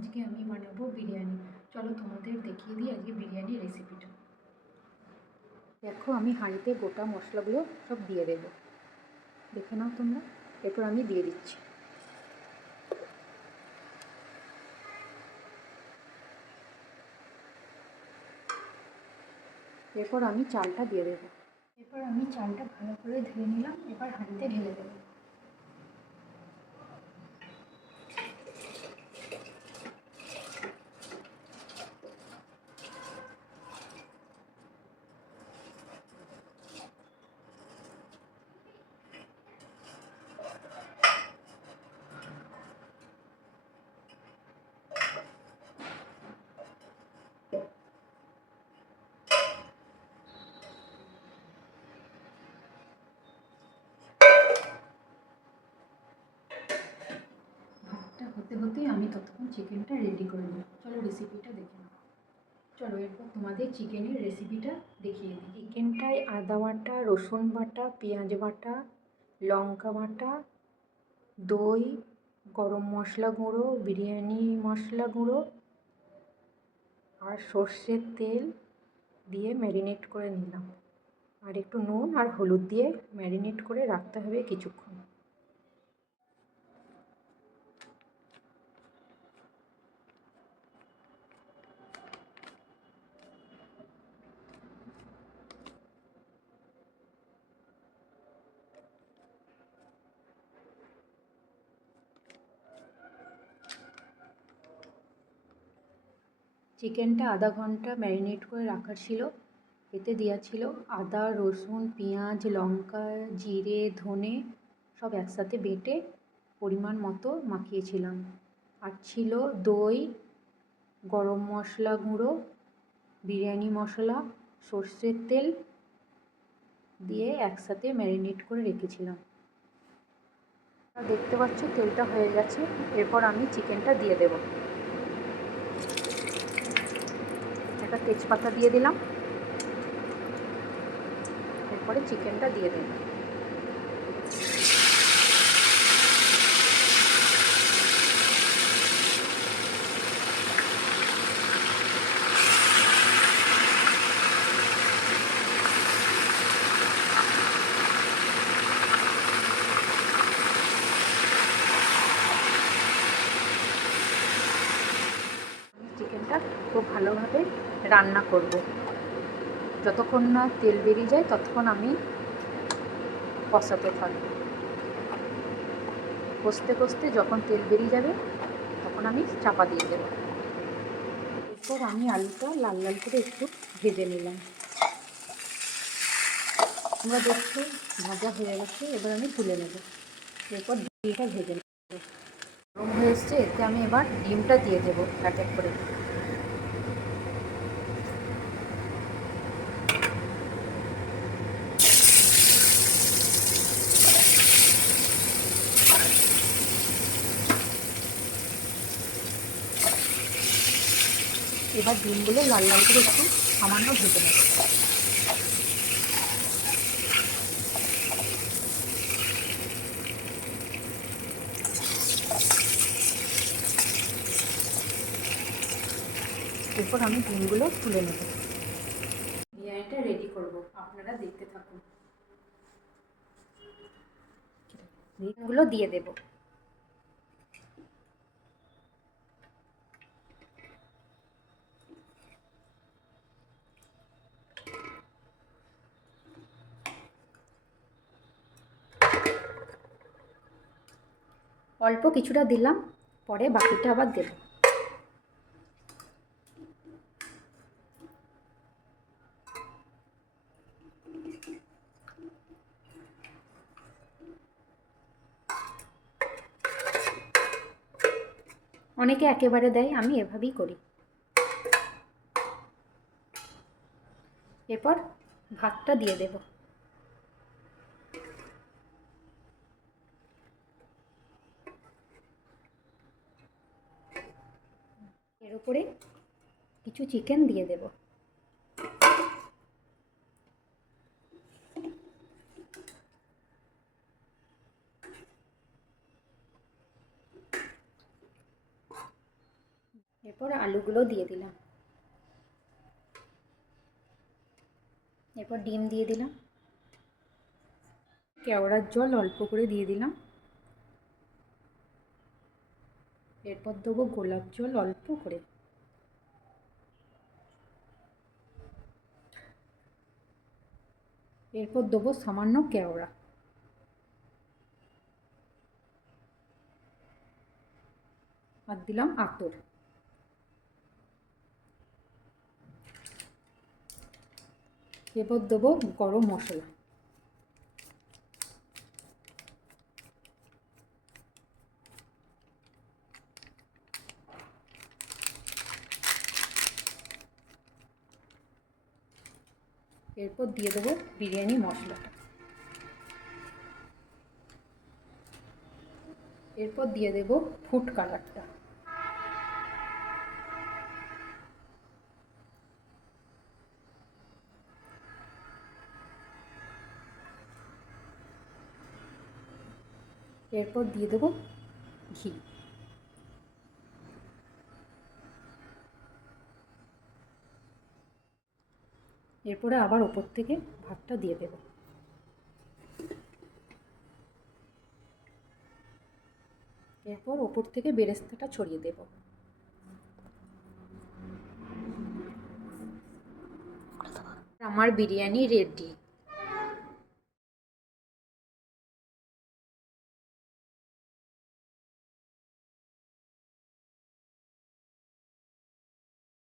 আজকে আমি বানাবো বিরিয়ানি। চলো তোমাদের দেখিয়ে দিই আজকে বিরিয়ানির রেসিপিটা। দেখো আমি হাঁড়িতে গোটা মশলাগুলো সব দিয়ে দেবো, দেখে নাও তোমরা। এরপর আমি দিয়ে দিচ্ছি। এরপর আমি চালটা দিয়ে দেবো। এরপর আমি চালটা ভালো করে ধুয়ে নিলাম, এবার হাঁড়িতে ঢেলে দেবো। ভাতটা হতে হতেই আমি ততক্ষণ চিকেনটা রেডি করে নিই। চলো রেসিপিটা দেখে নাও। চলো এরপর তোমাদের চিকেনের রেসিপিটা দেখিয়ে দিই। চিকেনটায় আদা বাটা, রসুন বাটা, পেঁয়াজ বাটা, লঙ্কা বাটা, দই, গরম মশলা গুঁড়ো, বিরিয়ানি মশলা গুঁড়ো আর সর্ষের তেল দিয়ে ম্যারিনেট করে নিলাম। আর একটু নুন আর হলুদ দিয়ে ম্যারিনেট করে রাখতে হবে কিছুক্ষণ। চিকেনটা আধা ঘন্টা ম্যারিনেট করে রাখা ছিল। এতে দেওয়া ছিল আদা, রসুন, পেঁয়াজ, লঙ্কা, জিরে, ধনে সব একসাথে বেটে পরিমাণ মতো মাখিয়েছিলাম। আর ছিল দই, গরম মশলা গুঁড়ো, বিরিয়ানি মশলা, সর্ষের তেল দিয়ে একসাথে ম্যারিনেট করে রেখেছিলাম। দেখতে পাচ্ছ তেলটা হয়ে গেছে। এরপর আমি চিকেনটা দিয়ে দেব। একটা তেজপাতা দিয়ে দিলাম। এরপরে চিকেনটা দিয়ে দেব। চিকেনটা খুব ভালোভাবে রান্না করব। যতক্ষণ না তেল বেরিয়ে যায় ততক্ষণ আমি কষাতে থাকবো। কষতে কষতে যখন তেল বেরিয়ে যাবে তখন আমি চাপা দিয়ে দেবো। এরপর আমি আলুটা লাল লাল করে একটু ভেজে নিলাম। তোমরা দেখছো ভাজা হয়ে গেছে, এবার আমি তুলে নেব। এরপর ডিমটা ভেজে নেব। গরম হয়ে এসছে, এতে আমি এবার ডিমটা দিয়ে দেবো এক এক করে। এবার ডিমগুলো লাল লাল করে একটু সামান্য ভেজে নেব। এরপর আমি ডিমগুলো তুলে নেব। বিরিয়ানিটা রেডি করব, আপনারা দেখতে থাকুন। ডিমগুলো দিয়ে দেব। অল্প কিছুটা দিলাম, পরে বাকিটা আবার দেব। অনেকে একেবারে দেয়, আমি এভাবেই করি। এরপর ভাতটা দিয়ে দেব। এর উপরে কিছু চিকেন দিয়ে দেব। এরপর আলুগুলো দিয়ে দিলাম, এরপর ডিম দিয়ে দিলাম, কেওড়ার জল অল্প করে দিয়ে দিলাম, এরপর দেবো গোলাপ জল অল্প করে, এরপর দেবো সামান্য কেওড়া, আর দিলাম আতর। এরপর দেবো গরম মশলা, এরপর দিয়ে দেবো বিরিয়ানি মশলাটা, এরপর দিয়ে দেবো ফুড কালারটা, এরপর দিয়ে দেবো ঘি, এরপরে আবার ওপর থেকে ভাতটা দিয়ে দেবো, এরপর ওপর থেকে বেরেস্তাটা ছড়িয়ে দেব। আমার বিরিয়ানি রেডি।